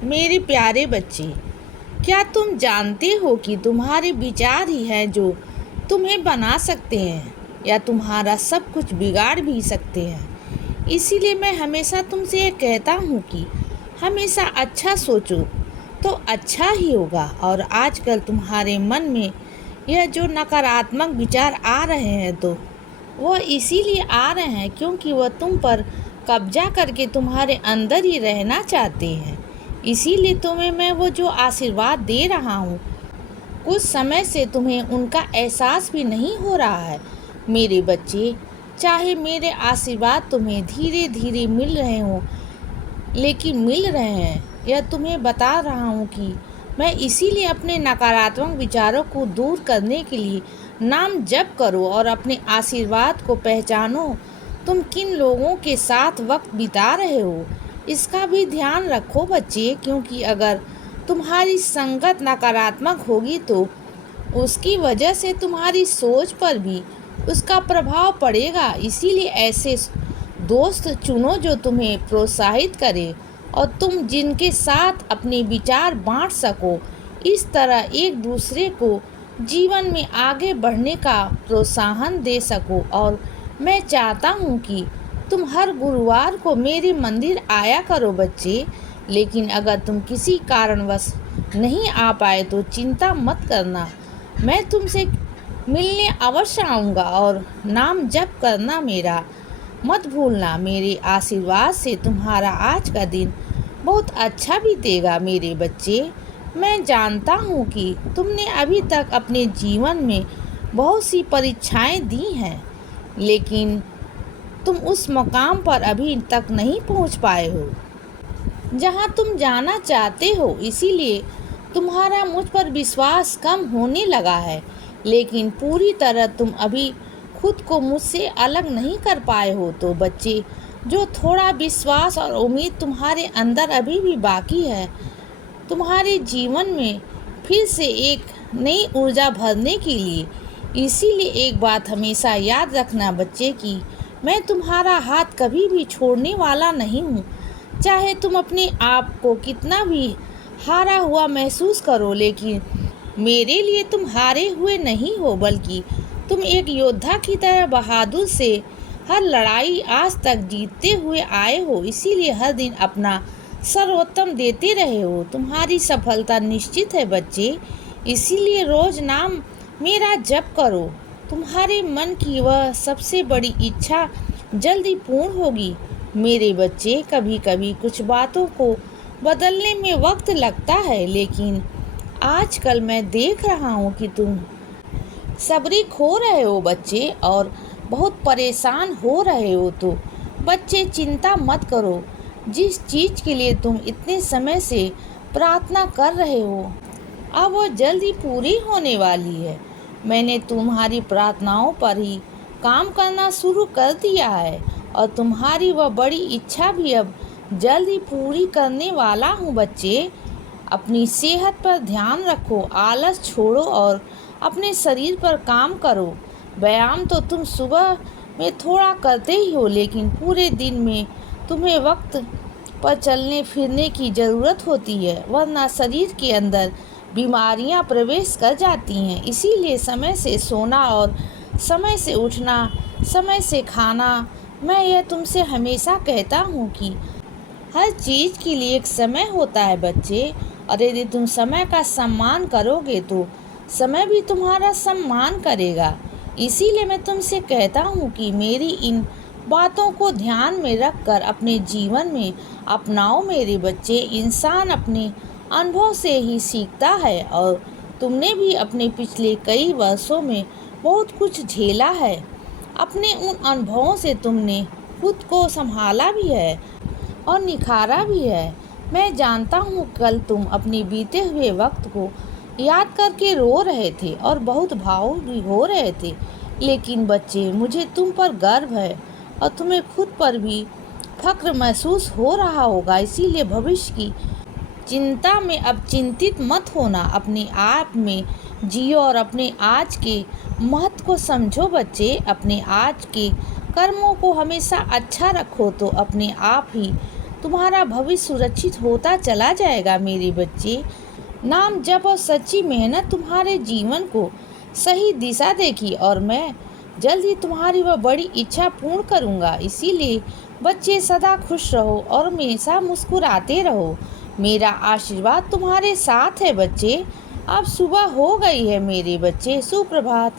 मेरे प्यारे बच्चे, क्या तुम जानते हो कि तुम्हारे विचार ही हैं जो तुम्हें बना सकते हैं या तुम्हारा सब कुछ बिगाड़ भी सकते हैं। इसीलिए मैं हमेशा तुमसे ये कहता हूँ कि हमेशा अच्छा सोचो तो अच्छा ही होगा। और आजकल तुम्हारे मन में यह जो नकारात्मक विचार आ रहे हैं तो वह इसीलिए आ रहे हैं क्योंकि वह तुम पर कब्जा करके तुम्हारे अंदर ही रहना चाहते हैं। इसीलिए तुम्हें मैं वो जो आशीर्वाद दे रहा हूँ, कुछ समय से तुम्हें उनका एहसास भी नहीं हो रहा है। मेरे बच्चे, चाहे मेरे आशीर्वाद तुम्हें धीरे धीरे मिल रहे हों, लेकिन मिल रहे हैं। यह तुम्हें बता रहा हूँ कि मैं इसीलिए अपने नकारात्मक विचारों को दूर करने के लिए नाम जप करो और अपने आशीर्वाद को पहचानो। तुम किन लोगों के साथ वक्त बिता रहे हो, इसका भी ध्यान रखो बच्चे, क्योंकि अगर तुम्हारी संगत नकारात्मक होगी तो उसकी वजह से तुम्हारी सोच पर भी उसका प्रभाव पड़ेगा। इसीलिए ऐसे दोस्त चुनो जो तुम्हें प्रोत्साहित करे और तुम जिनके साथ अपने विचार बांट सको। इस तरह एक दूसरे को जीवन में आगे बढ़ने का प्रोत्साहन दे सको। और मैं चाहता हूँ कि तुम हर गुरुवार को मेरे मंदिर आया करो बच्चे। लेकिन अगर तुम किसी कारणवश नहीं आ पाए तो चिंता मत करना, मैं तुमसे मिलने अवश्य आऊँगा। और नाम जप करना मेरा मत भूलना। मेरे आशीर्वाद से तुम्हारा आज का दिन बहुत अच्छा बीतेगा मेरे बच्चे। मैं जानता हूँ कि तुमने अभी तक अपने जीवन में बहुत सी परीक्षाएं दी हैं, लेकिन तुम उस मकाम पर अभी तक नहीं पहुँच पाए हो जहाँ तुम जाना चाहते हो। इसीलिए तुम्हारा मुझ पर विश्वास कम होने लगा है, लेकिन पूरी तरह तुम अभी खुद को मुझसे अलग नहीं कर पाए हो। तो बच्चे, जो थोड़ा विश्वास और उम्मीद तुम्हारे अंदर अभी भी बाकी है, तुम्हारे जीवन में फिर से एक नई ऊर्जा भरने के लिए। इसीलिए एक बात हमेशा याद रखना बच्चे कि मैं तुम्हारा हाथ कभी भी छोड़ने वाला नहीं हूँ। चाहे तुम अपने आप को कितना भी हारा हुआ महसूस करो, लेकिन मेरे लिए तुम हारे हुए नहीं हो, बल्कि तुम एक योद्धा की तरह बहादुर से हर लड़ाई आज तक जीतते हुए आए हो। इसीलिए हर दिन अपना सर्वोत्तम देते रहे हो। तुम्हारी सफलता निश्चित है बच्चे। इसीलिए रोज नाम मेरा जप करो। तुम्हारे मन की वह सबसे बड़ी इच्छा जल्दी पूर्ण होगी मेरे बच्चे। कभी कभी कुछ बातों को बदलने में वक्त लगता है, लेकिन आजकल मैं देख रहा हूँ कि तुम सब्र खो रहे हो बच्चे और बहुत परेशान हो रहे हो। तो बच्चे, चिंता मत करो। जिस चीज़ के लिए तुम इतने समय से प्रार्थना कर रहे हो, अब वो जल्दी पूरी होने वाली है। मैंने तुम्हारी प्रार्थनाओं पर ही काम करना शुरू कर दिया है और तुम्हारी वह बड़ी इच्छा भी अब जल्दी पूरी करने वाला हूँ बच्चे। अपनी सेहत पर ध्यान रखो, आलस छोड़ो और अपने शरीर पर काम करो। व्यायाम तो तुम सुबह में थोड़ा करते ही हो, लेकिन पूरे दिन में तुम्हें वक्त पर चलने फिरने की ज़रूरत होती है, वरना शरीर के अंदर बीमारियां प्रवेश कर जाती हैं। इसीलिए समय से सोना और समय से उठना, समय से खाना। मैं यह तुमसे हमेशा कहता हूँ कि हर चीज़ के लिए एक समय होता है बच्चे, और यदि तुम समय का सम्मान करोगे तो समय भी तुम्हारा सम्मान करेगा। इसीलिए मैं तुमसे कहता हूँ कि मेरी इन बातों को ध्यान में रखकर अपने जीवन में अपनाओ मेरे बच्चे। इंसान अपने अनुभव से ही सीखता है और तुमने भी अपने पिछले कई वर्षों में बहुत कुछ झेला है। अपने उन अनुभवों से तुमने खुद को संभाला भी है और निखारा भी है। मैं जानता हूँ कल तुम अपने बीते हुए वक्त को याद करके रो रहे थे और बहुत भावुक भी हो रहे थे, लेकिन बच्चे, मुझे तुम पर गर्व है और तुम्हें खुद पर भी फक्र महसूस हो रहा होगा। इसीलिए भविष्य की चिंता में अब चिंतित मत होना, अपने आप में जियो और अपने आज के महत्व को समझो बच्चे। अपने आज के कर्मों को हमेशा अच्छा रखो तो अपने आप ही तुम्हारा भविष्य सुरक्षित होता चला जाएगा मेरे बच्चे। नाम जप और सच्ची मेहनत तुम्हारे जीवन को सही दिशा देगी और मैं जल्द ही तुम्हारी वह बड़ी इच्छा पूर्ण करूँगा। इसीलिए बच्चे सदा खुश रहो और हमेशा मुस्कुराते रहो। मेरा आशीर्वाद तुम्हारे साथ है बच्चे। अब सुबह हो गई है मेरे बच्चे, सुप्रभात।